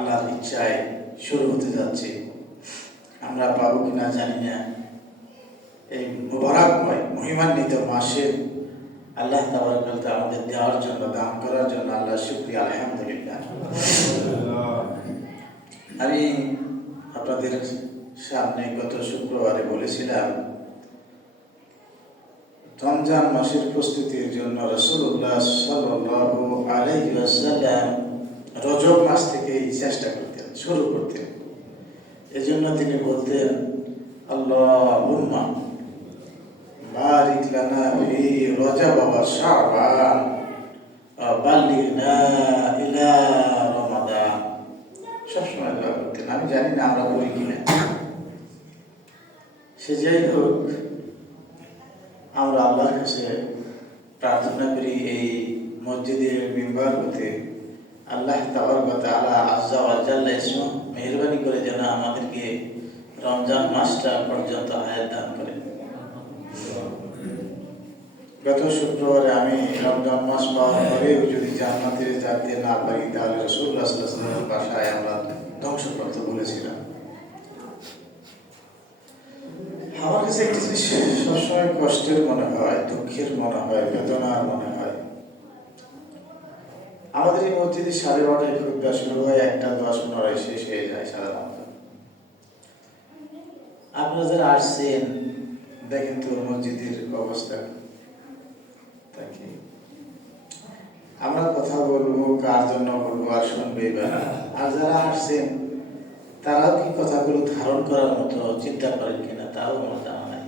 আল্লাহর ইচ্ছায় শুরু হতে যাচ্ছে। আমরা পাবো কিনা জানি না। এই মুবারকময় মহিমান্বিত মাসে আল্লাহ তাবারক ওয়া তাআলা আমাদের দেওয়ার জন্য, দান করার জন্য আল্লাহর শুকরিয়া, আলহামদুলিল্লাহ। আমি আপনাদের সামনে গত শুক্রবারে বলেছিলাম রমজান মাসের প্রস্তুতির জন্য রাসূলুল্লাহ সাল্লাল্লাহু আলাইহি ওয়াসাল্লাম রজব মাস থেকেই চেষ্টা করতেন, শুরু করতেন। এজন্য তিনি বলতেন, আল্লাহুম্মা বারিক লানা ফি রজব ওয়া শাবান ওয়া বাল্লিগনা ইলা রমাদান। সবসময় দোয়া করতেন। আমি জানি না আমরা করি কিনা। সে যাই হোক, আমরা আল্লাহর কাছে প্রার্থনা করি এই মসজিদের মিম্বার হতে আল্লাহ তাবারক ওয়া তাআলা আযজা ওয়া জাল্লা ইসমু মেহেরবানি করে যেন আমাদেরকে রমজান মাসটা পর্যন্ত হায়াত দান করেন। গত শুক্রবারে আমি রমজান মাস পাওয়ার পরেও যদি জান্নাতে যেতে না পারি তাহলে রাসূলুল্লাহ সাল্লাল্লাহু আলাইহি ওয়াসাল্লামের ভাষায় আমরা ধ্বংসপ্রাপ্ত বলেছিলাম। আমার কাছে একটি জিনিস সবসময় কষ্টের মনে হয়, দুঃখের মনে হয়, বেদনার মনে হয়। আমাদের এই মসজিদে 12:30টায় খুতবা শুরু হয়, 1:10-15 শেষ হয়ে যায় সাধারণত। আপনারা যারা আসছেন দেখেন তো মসজিদের অবস্থা। তাকে আমরা কথা বলবো, কার জন্য বলবো আর শুনবেই বা। আর যারা আসছেন তারাও কি কথাগুলো ধারণ করার মতো চিন্তা করেন কিনা তাও আমার জানা নাই।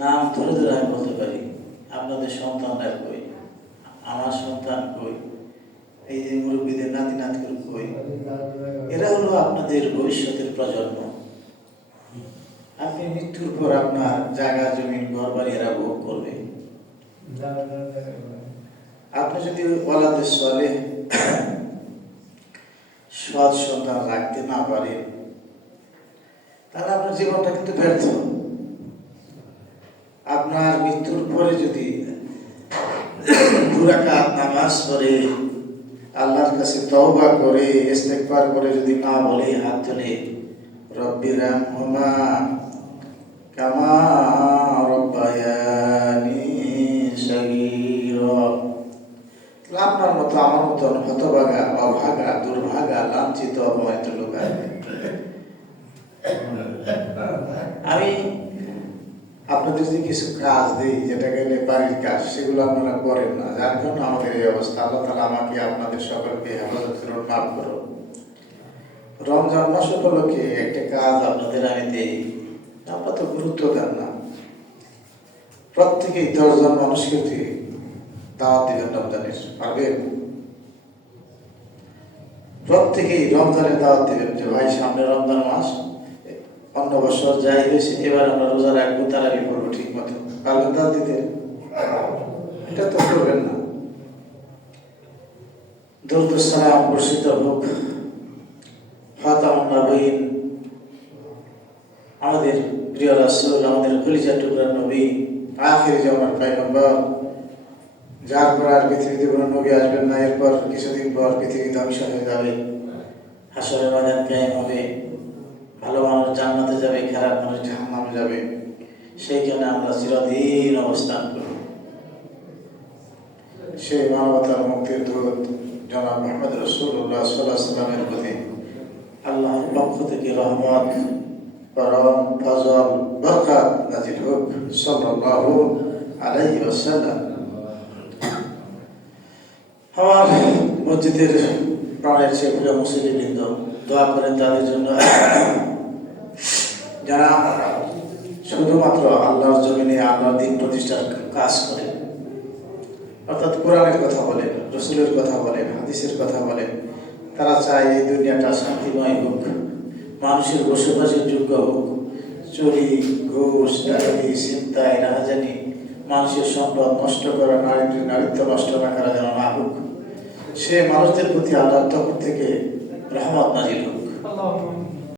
নাম ধরে ধরে আমি বলতে পারি, আপনাদের সন্তানরা কই, আমার সন্তান কই, এই যে মুরব্বীদের নাতি নাতকুর কই, এরা হলো আপনাদের ভবিষ্যতের প্রজন্ম। আপনি মৃত্যুর পর আপনার জায়গা জমিন ঘর বাড়ি এরা ভোগ করবে। আপনি যদি ওয়ালাদে সালেহ সৎ সন্তান রাখতে না পারেন তাহলে আপনার জীবনটা কিন্তু ব্যর্থ। আপনার মৃত্যুর পরে যদি 2 রাকাত নামাজ পড়ে আল্লাহর কাছে তওবা করে ইস্তেগফার করে যদি না বলে, হাত তুলে রব্বিরহামহুমা কামা রব্বায়ানি সগীরা, আপনার মতো আমার মতন হতভাগা, অভাগা, দুর্ভাগা, লাঞ্ছিত, অপমানিত লোক আসবে। আমি আপনাদের যে কিছু কাজ দিই, যেটা গেলে বাড়ির কাজ, সেগুলো আপনারা করেন না, যার জন্য আমাদের এই অবস্থা। আল্লাহ তাআলা আমাকে আপনাদের সকলকে হেফাজত করুন, মাফ করুন। রমজান মাস উপলক্ষে একটা কাজ আপনাদের আমি দিই, আপনারা তো গুরুত্ব দেন না। প্রত্যেকেই 10 জন মানুষকে দিয়ে দাওয়াত দিবেন রমজানের, পারবেন? প্রত্যেকেই রমজানের দাওয়াত দিবেন যে ভাই সামনে রমজান মাস, অন্য বছর যাই হয়েছে এবার আমরা রোজা রাখবো, তারাবি করবো ঠিক মতো। পারবেন দাওয়াত দিতে? এটা তো করবেন না। দরুদ ও সালাম বর্ষিত হোক খাতামুন নবীন, আমাদের প্রিয় রাসূল, আমাদের কলিজা টুকরা নবী, আখির জামার পয়গম্বর, যার পর আর পৃথিবীতে কোনো নবী আসবেন না। এরপর কিছুদিন পর পৃথিবী ধ্বংস হয়ে যাবে, হাসরের ময়দান কায়েম হবে, ভালো মানুষ জান্নাতে যাবে, খারাপ মানুষ জাহান্নামে যাবে। সেইখানে আমরা চিরদিন অবস্থান করব। সেই মানবতার মুক্তির দূত জনাব মুহাম্মদ রাসূলুল্লাহ সাল্লাল্লাহু আলাইহি ওয়াসাল্লামের প্রতি আল্লাহর পক্ষ থেকে রহমত, করম, ফজল, বরকত নাজিল হোক সাল্লাল্লাহু আলাইহি ওয়াসাল্লাম। আমার মসজিদের প্রাণের চেয়ে প্রিয় মুসলিমবৃন্দ, দোয়া করেন তাদের জন্য যারা শুধুমাত্র আল্লাহর জমিনে আল্লাহর দ্বীন প্রতিষ্ঠার কাজ করেন, অর্থাৎ কোরআনের কথা বলেন, রসুলের কথা বলেন, হাদিসের কথা বলেন। তারা চায় এই দুনিয়াটা শান্তিময় হোক, মানুষের বসবাসের যোগ্য হোক, চুরি, ঘুষ, ডাকাতি, ছিনতাই, রাহাজানি, মানুষের সম্পদ নষ্ট করা, নারীত্ব নষ্ট না করা যেন না হোক। সে মানুষদের প্রতি আল্লাহর তরফ থেকে রহমত নাজিল হোক।